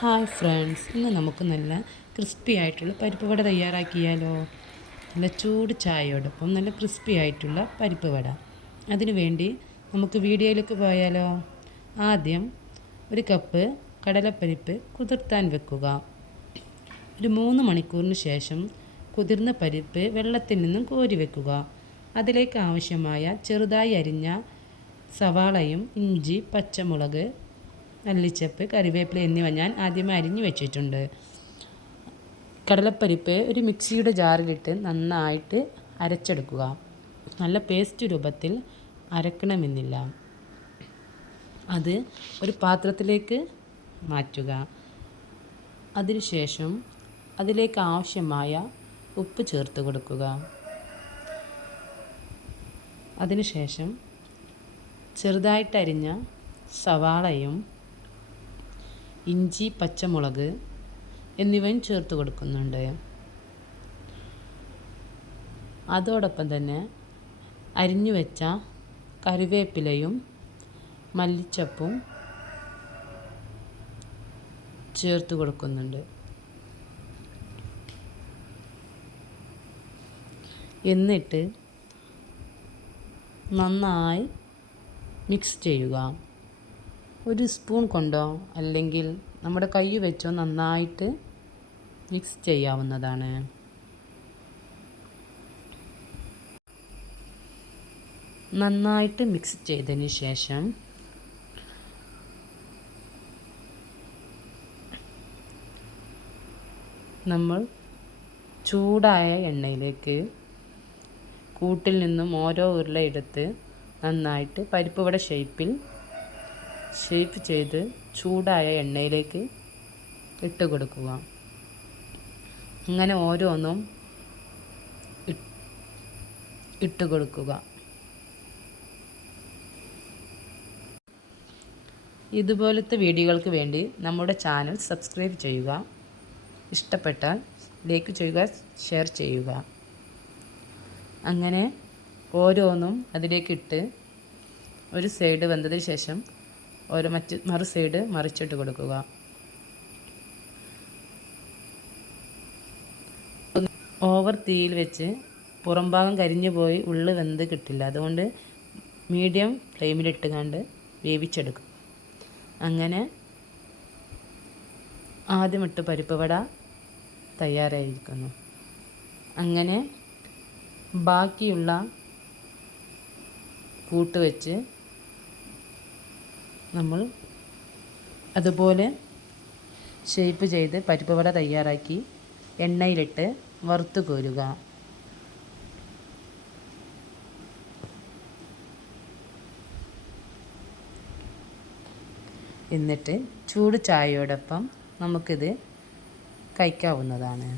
Hi friends, ഇന്ന് നമുക്ക് നല്ല ക്രിസ്പി ആയിട്ടുള്ള പരിപ്പ് വട തയ്യാറാക്കിയാലോ. നല്ല ചൂട് ചായയോടൊപ്പം നല്ല ക്രിസ്പി ആയിട്ടുള്ള പരിപ്പ് വട. അതിനു വേണ്ടി നമുക്ക് വീഡിയോയിലേക്ക് പോയാലോ. ആദ്യം ഒരു കപ്പ് കടലപ്പരിപ്പ് കുതിർത്താൻ വെക്കുക. ഒരു 3 മണിക്കൂറിന് ശേഷം കുതിർന്ന പരിപ്പ് വെള്ളത്തിൽ നിന്നും കോരി വെക്കുക. അതിലേക്ക് ആവശ്യമായ ചെറുതായി അരിഞ്ഞ സവാളയും ഇഞ്ചി, പച്ചമുളക്, മല്ലിച്ചപ്പ്, കറിവേപ്പില എന്നിവ ഞാൻ ആദ്യമേ അരിഞ്ഞു വെച്ചിട്ടുണ്ട്. കടലപ്പരിപ്പ് ഒരു മിക്സിയുടെ ജാറിലിട്ട് നന്നായിട്ട് അരച്ചെടുക്കുക. നല്ല പേസ്റ്റ് രൂപത്തിൽ അരക്കണമെന്നില്ല. അത് ഒരു പാത്രത്തിലേക്ക് മാറ്റുക. അതിനുശേഷം അതിലേക്ക് ആവശ്യമായ ഉപ്പ് ചേർത്ത് കൊടുക്കുക. അതിനുശേഷം ചെറുതായിട്ടരിഞ്ഞ സവാളയും ഇഞ്ചി, പച്ചമുളക് എന്നിവയും ചേർത്ത് കൊടുക്കുന്നുണ്ട്. അതോടൊപ്പം തന്നെ അരിഞ്ഞു വെച്ച കറിവേപ്പിലയും മല്ലിച്ചപ്പും ചേർത്ത് കൊടുക്കുന്നുണ്ട്. എന്നിട്ട് നന്നായി മിക്സ് ചെയ്യുക. ഒരു സ്പൂൺ കൊണ്ടോ അല്ലെങ്കിൽ നമ്മുടെ കൈ വെച്ചോ നന്നായിട്ട് മിക്സ് ചെയ്യാവുന്നതാണ്. നന്നായിട്ട് മിക്സ് ചെയ്തതിന് ശേഷം നമ്മൾ ചൂടായ എണ്ണയിലേക്ക് കൂട്ടിൽ നിന്നും ഓരോ ഉരുള എടുത്ത് നന്നായിട്ട് പരിപ്പ് വട ഷേപ്പ് ചെയ്ത് ചൂടായ എണ്ണയിലേക്ക് ഇട്ട് കൊടുക്കുക. അങ്ങനെ ഓരോന്നും ഇട്ട് കൊടുക്കുക. ഇതുപോലത്തെ വീഡിയോകൾക്ക് വേണ്ടി നമ്മുടെ ചാനൽ സബ്സ്ക്രൈബ് ചെയ്യുക. ഇഷ്ടപ്പെട്ടാൽ ലൈക്ക് ചെയ്യുക, ഷെയർ ചെയ്യുക. അങ്ങനെ ഓരോന്നും അതിലേക്കിട്ട് ഒരു സൈഡ് വെന്തതിന് ശേഷം മറു സൈഡ് മറിച്ചിട്ട് കൊടുക്കുക. ഓവർ തീയിൽ വെച്ച് പുറം ഭാഗം കരിഞ്ഞു പോയി ഉള്ളു വെന്ത് കിട്ടില്ല. അതുകൊണ്ട് മീഡിയം ഫ്ലെയിമിലിട്ട് കണ്ട് വേവിച്ചെടുക്കും. അങ്ങനെ ആദ്യമിട്ട് പരിപ്പ് വട തയ്യാറായിരിക്കുന്നു. അങ്ങനെ ബാക്കിയുള്ള കൂട്ട് വെച്ച് നമ്മൾ അതുപോലെ ഷേപ്പ് ചെയ്ത് പരിപ്പ് വട തയ്യാറാക്കി എണ്ണയിലിട്ട് വറുത്ത് കോരുക. എന്നിട്ട് ചൂട് ചായയോടൊപ്പം നമുക്കിത് കഴിക്കാവുന്നതാണ്.